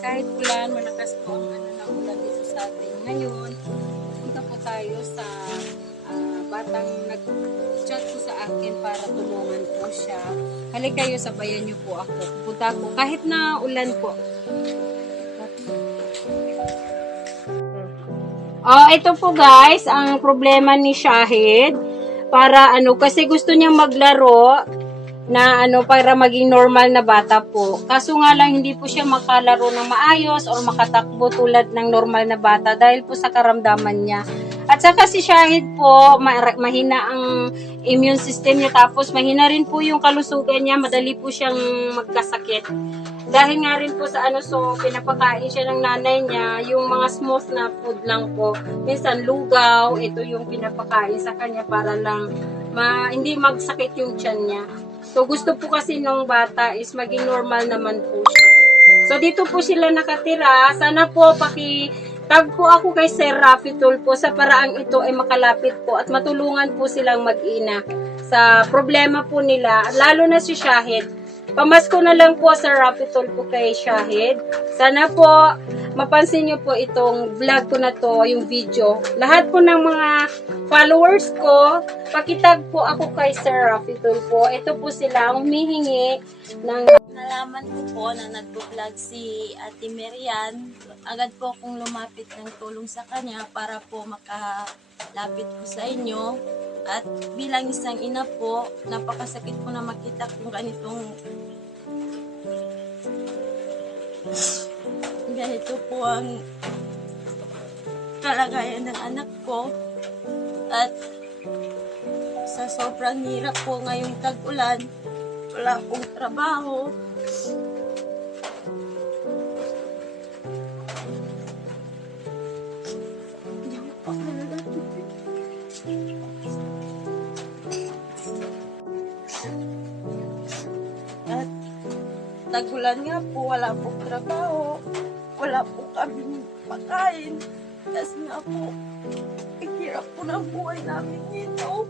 Kahit ulan, malakas po ang ano ng ulan dito sa atin. Ngayon, punta po tayo sa ah, batang nag-chat po sa akin para tulungan po siya. Halik kayo, sabayan niyo po ako. Punta po, kahit na ulan po. Oh, ito po guys, ang problema ni Shahid para ano kasi gusto niya maglaro na ano para maging normal na bata po. Kaso nga lang hindi po siya makalaro ng maayos or makatakbo tulad ng normal na bata dahil po sa karamdaman niya. At saka si Shahid po, ma- mahina ang immune system niya tapos mahina rin po yung kalusugan niya, madali po siyang magkasakit. Dahil nga rin po sa ano, so pinapakain siya ng nanay niya, yung mga smooth na food lang po. Minsan lugaw, ito yung pinapakain sa kanya para lang ma, hindi magsakit yung tiyan niya. So gusto po kasi nung bata is maging normal naman po siya. So dito po sila nakatira. Sana po paki tag po ako kay Sir Rafi Tulpo sa paraang ito ay makalapit po at matulungan po silang mag-ina sa problema po nila, lalo na si Shahid. Pamasko na lang po Sir Rafi Tulpo kay Shahid. Sana po mapansin nyo po itong vlog ko na to, yung video. Lahat po ng mga followers ko, pakitag po ako kay Sir Rafi Tulpo. Ito po sila humihingi ng Nalaman ko po na nagpo-vlog si Ate Marian. Agad po akong lumapit ng tulong sa kanya para po makalapit po sa inyo. At bilang isang ina po, napakasakit po na makita kung ganitong ganito po ang kalagayan ng anak ko. At sa sobrang hirap po ngayong tag-ulan, wala akong trabaho. At tagulan nga po, wala pong trabaho wala po kami pagkain. Kasi nga po, ang hirap po ng buhay namin dito.